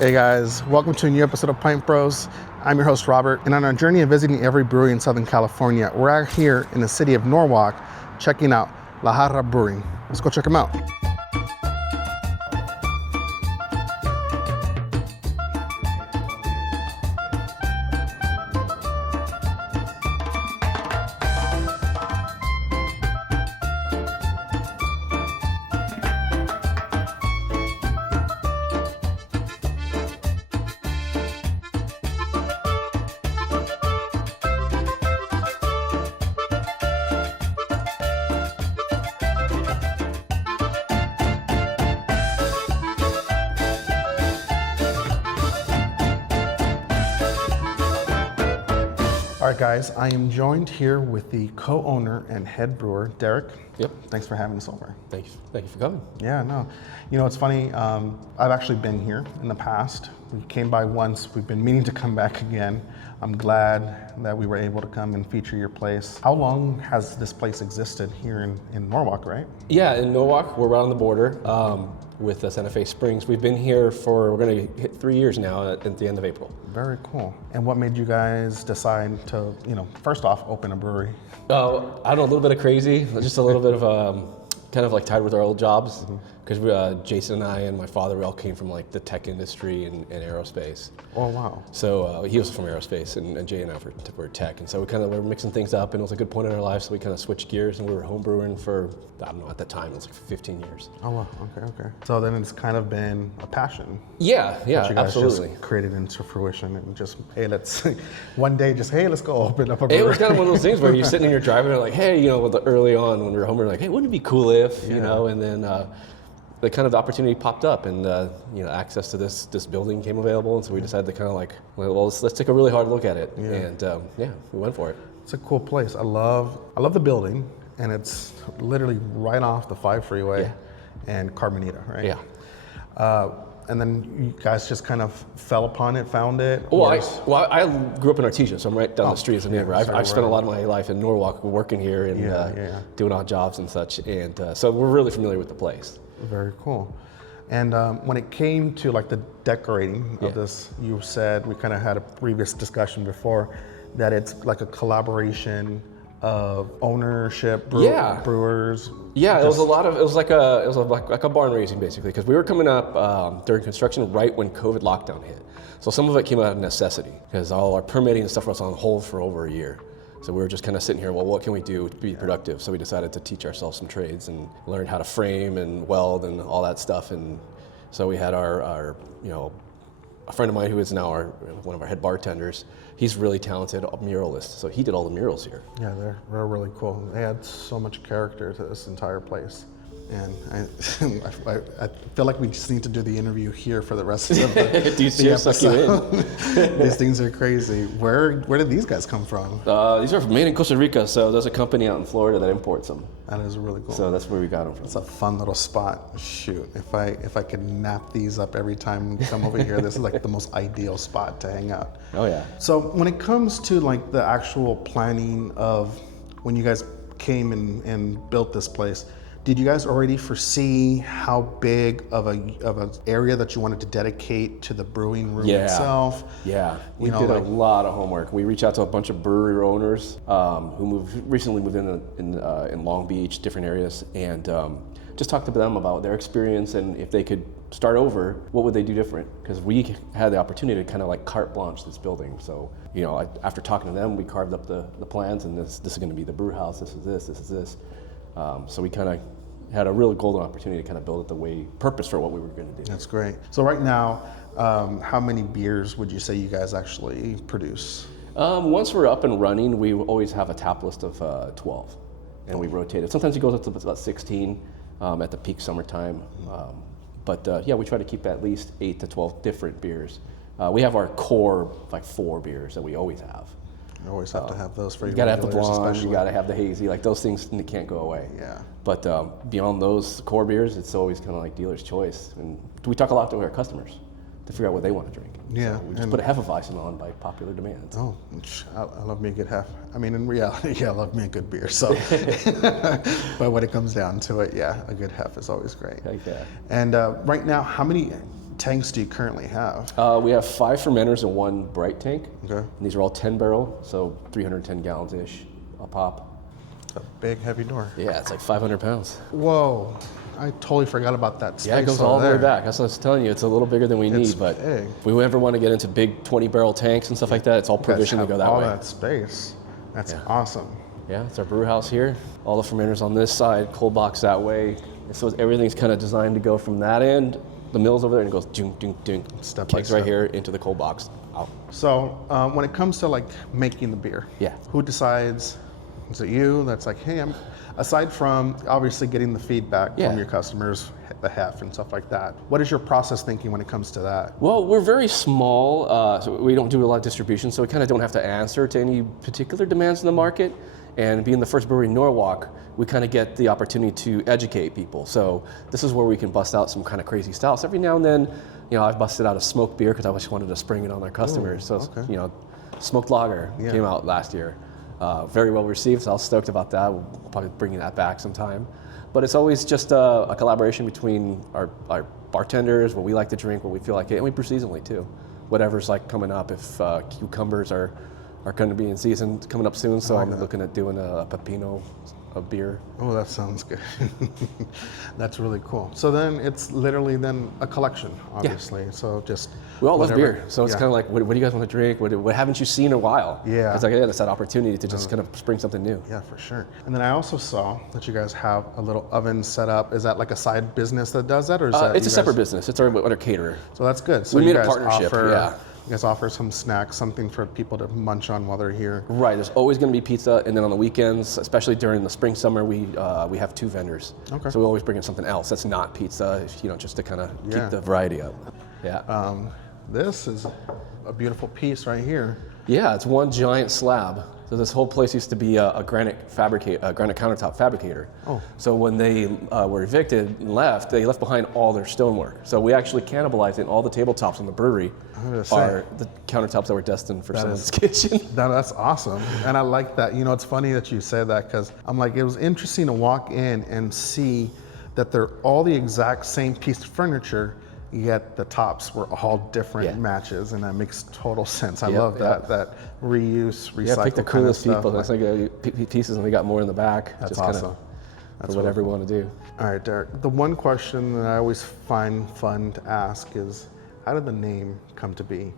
Hey guys, welcome to a new episode of Pint Bros. I'm your host Robert, and on our journey of visiting every brewery in Southern California, we're out here in the city of Norwalk checking out Jara Brewing. Let's go check them out. All right, guys, I am joined here with the co-owner and head brewer, Derek. Yep. Thanks for having us over. Thank you for coming. Yeah, no. You know, it's funny, I've actually been here in the past. We came by once, we've been meaning to come back again. I'm glad that we were able to come and feature your place. How long has this place existed here in Norwalk, right? Yeah, in Norwalk, we're right on the border with Santa Fe Springs. We've been here for, we're gonna hit 3 years now at the end of April. Very cool. And what made you guys decide to, first off, open a brewery? I don't know, a little bit of crazy, just a little bit of kind of like tied with our old jobs. Because Jason and I and my father, we all came from like the tech industry and aerospace. Oh, wow. So he was from aerospace and Jay and I were tech. And so we kind of were mixing things up and it was a good point in our life. So we kind of switched gears and we were home brewing for, I don't know, at that time, it was like 15 years. Oh, wow, okay. So then it's kind of been a passion. Yeah, that you guys absolutely. Just created into fruition and just, hey, let's go open up a brewery. It was kind of one of those things where you're sitting in your driveway and like, hey, early on when we were home, we were like, hey, wouldn't it be cool if, and then the kind of opportunity popped up and access to this building came available, and so we decided to kind of like, well, let's take a really hard look at it, and we went for it. It's a cool place. I love the building, and it's literally right off the 5 freeway and Carmenita, right? Yeah. And then you guys just kind of fell upon it, found it? Well, I grew up in Artesia, so I'm right down the street as a neighbor. I've spent a lot of my life in Norwalk working here and doing odd jobs and such, and so we're really familiar with the place. Very cool. And when it came to like the decorating of this, you said, we kind of had a previous discussion before, that it's like a collaboration of ownership, brewers. Yeah, it was like a barn raising basically, because we were coming up during construction right when COVID lockdown hit. So some of it came out of necessity because all our permitting and stuff was on hold for over a year. So we were just kind of sitting here, well, what can we do to be productive? So we decided to teach ourselves some trades and learn how to frame and weld and all that stuff. And so we had our a friend of mine who is now one of our head bartenders. He's really talented muralist, so he did all the murals here. Yeah, they're really cool. They add so much character to this entire place. And I feel like we just need to do the interview here for the rest of the These suck you in. These things are crazy. Where did these guys come from? These are made in Costa Rica, so there's a company out in Florida that imports them. That is really cool. So that's where we got them from. It's a fun little spot. Shoot, if I could nap these up every time we come over here, this is like the most ideal spot to hang out. Oh yeah. So when it comes to like the actual planning of when you guys came and built this place, did you guys already foresee how big of an area that you wanted to dedicate to the brewing room itself? Yeah, we did a lot of homework. We reached out to a bunch of brewery owners who recently moved in Long Beach, different areas, and just talked to them about their experience and if they could start over, what would they do different? Because we had the opportunity to kind of like carte blanche this building. So, after talking to them, we carved up the plans, and this is going to be the brew house. This is this. So we kind of had a really golden opportunity to kind of build it the way, purpose for what we were going to do. That's great. So right now, how many beers would you say you guys actually produce? Once we're up and running, we always have a tap list of 12, and we rotate it. Sometimes it goes up to about 16 at the peak summertime. But we try to keep at least 8 to 12 different beers. We have our core, like 4 beers that we always have. You always have to have those for your You gotta have the blonde, especially. you gotta have the hazy, like those things can't go away. Yeah. But beyond those core beers, it's always kind of like dealer's choice. And we talk a lot to our customers to figure out what they want to drink. Yeah. So we just put a Hefeweizen on by popular demand. Oh, I love me a good Hef. I mean, in reality, I love me a good beer. So, but when it comes down to it, a good Hef is always great. Like that. And right now, how many tanks do you currently have? We have 5 fermenters and 1 bright tank. Okay. And these are all 10 barrel, so 310 gallons-ish a pop. It's a big, heavy door. Yeah, it's like 500 pounds. Whoa. I totally forgot about that space. Yeah, it goes over all the way there. back. That's what I was telling you. It's a little bigger than we need, but big. if we ever want to get into big 20-barrel tanks and stuff like that, it's all You guys provisioned to have go that all way. that space. That's Yeah. awesome. Yeah, it's our brew house here. All the fermenters on this side, cold box that way. And so everything's kind of designed to go from that end, the mill's over there, and it goes ding, ding, ding. Step by Kegs right step. here into the cold box. Out. So when it comes to like making the beer, Yeah. who decides? Is it you that's like, hey, aside from obviously getting the feedback Yeah. from your customers, the hef and stuff like that, what is your process thinking when it comes to that? Well, we're very small, so we don't do a lot of distribution, so we kind of don't have to answer to any particular demands in the market. And being the first brewery in Norwalk, we kind of get the opportunity to educate people. So this is where we can bust out some kind of crazy styles. Every now and then, I've busted out a smoked beer because I just wanted to spring it on our customers. Ooh, so, okay. smoked lager Yeah. came out last year. Very well received, so I was stoked about that. We'll probably bring that back sometime. But it's always just a collaboration between our bartenders, what we like to drink, what we feel like, and we brew seasonally too. Whatever's like coming up, if cucumbers are going to be in season coming up soon, so I'm looking at doing a pepino of beer. Oh, that sounds good. That's really cool. So then it's literally then a collection, obviously. So just We all love whatever- beer, so it's yeah. kind of like, what do you guys want to drink? What haven't you seen in a while? Yeah. It's like, it's that opportunity to just kind of spring something new. Yeah, for sure. And then I also saw that you guys have a little oven set up. Is that like a side business that does that, or is that It's you a separate guys- business. It's our caterer. So that's good. So We you made a guys partnership, offer, yeah. You guys offer some snacks, something for people to munch on while they're here. Right. There's always going to be pizza, and then on the weekends, especially during the spring, summer, we have 2 vendors. Okay. So we always bring in something else that's not pizza, just to kind of Yeah. keep the variety up. Yeah. This is a beautiful piece right here. Yeah, it's one giant slab. So this whole place used to be a granite countertop fabricator. Oh. So when they were evicted and left, they left behind all their stonework. So we actually cannibalized it. All the tabletops in the brewery gonna say. are the countertops that were destined for someone's kitchen. That's awesome. And I like that. It's funny that you said that because I'm like, it was interesting to walk in and see that they're all the exact same piece of furniture, yet the tops were all different Yeah. matches, and that makes total sense. I Yep, love yep. that reuse, recycle Yeah, pick the kind of coolest stuff. people. That's like pieces, and we got more in the back. That's just kinda awesome. That's for whatever we want to do. All right, Derek. The one question that I always find fun to ask is, how did the name come to be?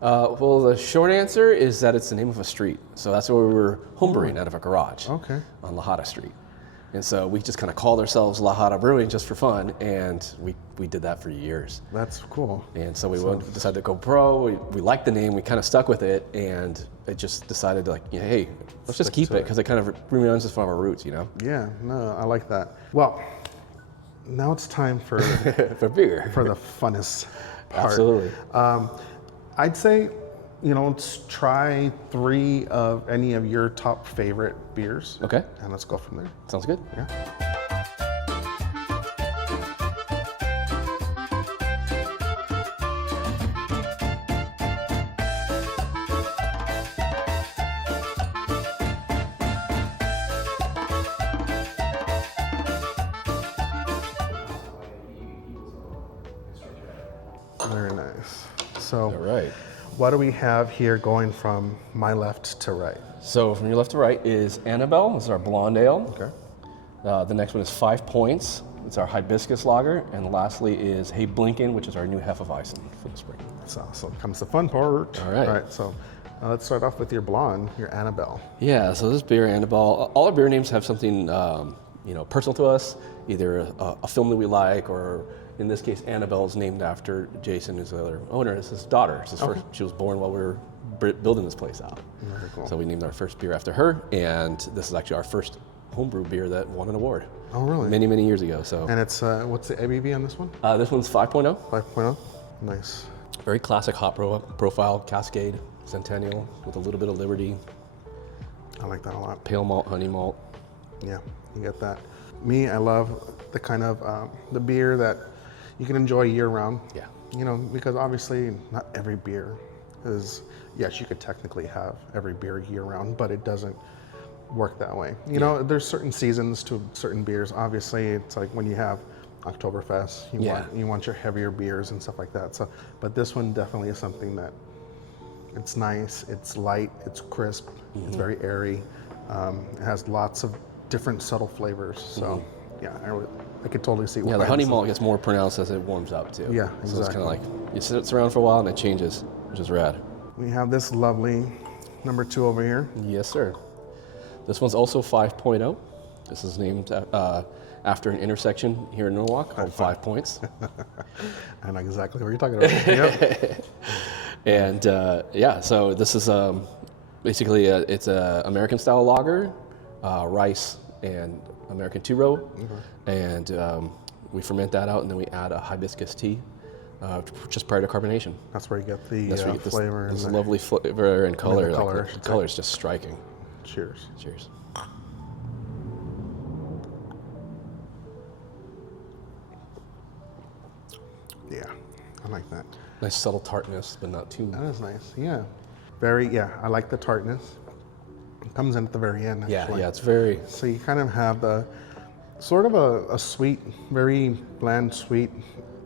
Well, the short answer is that it's the name of a street. So that's where we were homebrewing out of a garage Okay. on La Jara Street. And so we just kind of called ourselves La Jara Brewing just for fun, and we did that for years. That's cool. And so we decided to go pro. We liked the name, we kind of stuck with it, and it just decided to hey, let's just Stick keep to it it. because it kind of reminds us of our roots, Yeah, no, I like that. Well, now it's time for for beer. for the funnest part. Absolutely. I'd say, let's try 3 of any of your top favorite beers. Okay, And let's go from there. sounds good. Yeah. Very nice. So, All right. what do we have here going from my left to right? So from your left to right is Annabelle. This is our blonde ale. Okay. The next one is 5 Points. It's our Hibiscus lager. And lastly is Hey Blinken, which is our new Hefeweizen for the spring. So comes the fun part. All right. All right. So let's start off with your blonde, your Annabelle. Yeah, so this beer, Annabelle, all our beer names have something personal to us, either a film that we like, or in this case, Annabelle is named after Jason, who's the other owner. It's his daughter. It's his first, she was born while we were building this place out. Very cool. So we named our first beer after her, and this is actually our first homebrew beer that won an award. Oh, really? Many, many years ago. So And it's, what's the ABV on this one? this one's 5.0. 5.0? Nice. Very classic hop profile, Cascade, Centennial, with a little bit of Liberty, I like that a lot. pale malt, honey malt. Yeah, you get that. Me, I love the kind of, the beer that you can enjoy year round. Yeah. Because obviously not every beer is, yes, you could technically have every beer year round, but it doesn't work that way. There's certain seasons to certain beers. Obviously, it's like when you have Oktoberfest. Yeah. You want your heavier beers and stuff like that. So, but this one definitely is something that it's nice, it's light, it's crisp, it's very airy. It has lots of different subtle flavors. So, yeah, I could totally see why. Yeah, the honey this is- malt gets more pronounced as it warms up too. Yeah, So it's kind exactly. of like it sits around for a while and it changes, which is rad. We have this lovely number 2 over here. Yes, sir. This one's also 5.0. This is named after an intersection here in Norwalk called 5 Points. I know exactly what you're talking about. Yep. And yeah, so this is basically it's a American style lager, rice and American 2-row, and we ferment that out and then we add a hibiscus tea just prior to carbonation. That's where you get the That's where you get flavor. this and the- lovely flavor and color. the color, I Like, should the color is just striking. Cheers. Cheers. Yeah, I like that. Nice subtle tartness, but not too. That is nice. Yeah. I like the tartness. It comes in at the very end. Yeah, actually. yeah, it's very. So you kind of have the sort of a sweet, very bland, sweet,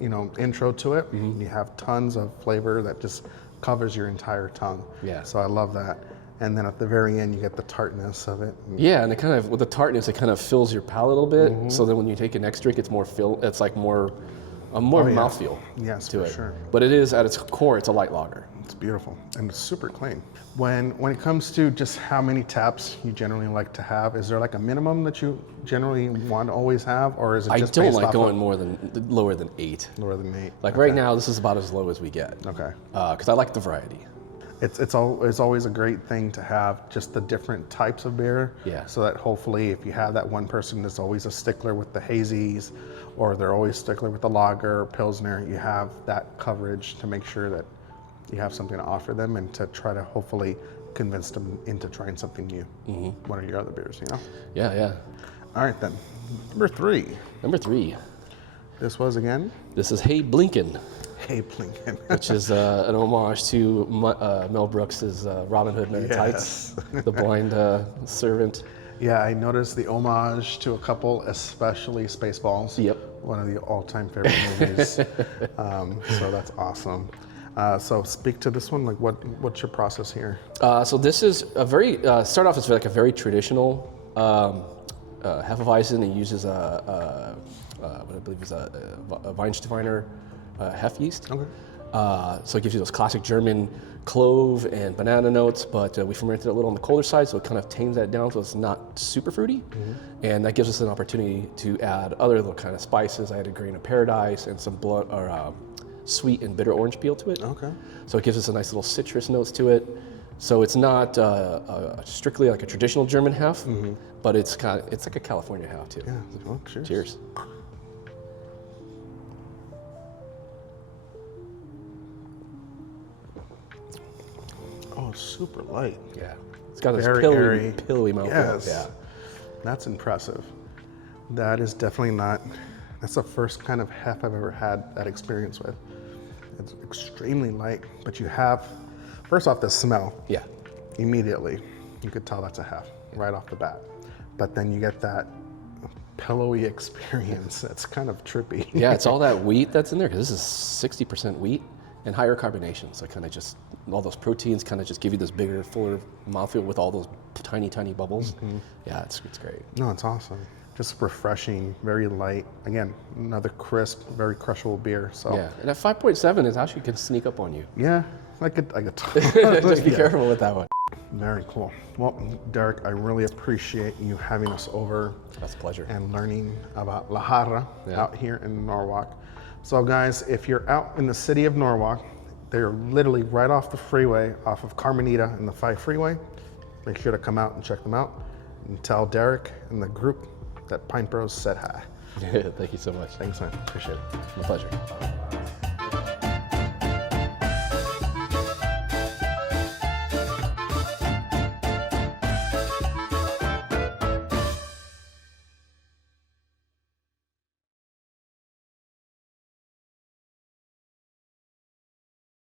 intro to it. You have tons of flavor that just covers your entire tongue. Yeah. So I love that. And then at the very end, you get the tartness of it. Yeah, and it kind of with the tartness, it kind of fills your palate a little bit. So then when you take a next drink, it's more It's like more mouthfeel. Yes, to for it. sure. But it is at its core, it's a light lager. It's beautiful and it's super clean. When it comes to just how many taps you generally like to have, is there like a minimum that you generally want to always have, or is it I just don't based like off going of lower than 8. lower than 8? Like right now, this is about as low as we get. Okay. Because I like the variety. It's always a great thing to have just the different types of beer. Yeah. So that hopefully, if you have that one person that's always a stickler with the hazies, or they're always stickler with the lager or pilsner, you have that coverage to make sure that you have something to offer them and to try to hopefully convince them into trying something new. One of your other beers, Yeah, yeah. All right then, number 3. Number 3. This was again, This is Hey Blinken, Hey Blinken. which is an homage to Mel Brooks's Robin Hood Men in Yes. Tights, the blind servant. Yeah, I noticed the homage to a couple, especially Spaceballs. Yep. One of the all-time favorite movies. So that's awesome. So speak to this one. Like, what's your process here? So this is a very start off as like a very traditional Hefeweizen. It uses what I believe is a Weizensteiner hef yeast. Okay. So it gives you those classic German clove and banana notes, but we fermented it a little on the colder side, so it kind of tames that down so it's not super fruity. And that gives us an opportunity to add other little kind of spices. I added grain of paradise and some sweet and bitter orange peel to it. Okay. So it gives us a nice little citrus notes to it. So it's not strictly like a traditional German hef, but it's like a California hef too. Yeah. Well, cheers. Cheers. Oh, super light. Yeah. It's got this Very pillowy, airy. pillowy mouthfeel. Yes. Yeah. That's impressive. That is definitely not. That's the first kind of hef I've ever had that experience with. It's extremely light, but you have, first off, the smell. Yeah. Immediately, you could tell that's a hef right off the bat. But then you get that pillowy experience that's kind of trippy. Yeah, it's all that wheat that's in there because this is 60% wheat and higher carbonation. So kind of just all those proteins kind of just give you this bigger, fuller mouthfeel with all those tiny, tiny bubbles. Yeah, it's great. No, it's awesome. Just refreshing, very light. Again, another crisp, very crushable beer. So Yeah, and at 5.7, it actually can sneak up on you. yeah, I could Just be yeah. careful with that one. Very cool. Well, Derek, I really appreciate you having us over That's a pleasure. and learning about La Jarra Yeah. out here in Norwalk. So guys, if you're out in the city of Norwalk, they're literally right off the freeway, off of Carmenita and the 5 freeway. Make sure to come out and check them out and tell Derek and the group that Pint Bros said hi. Thank you so much. Thanks, man. Appreciate it. My pleasure.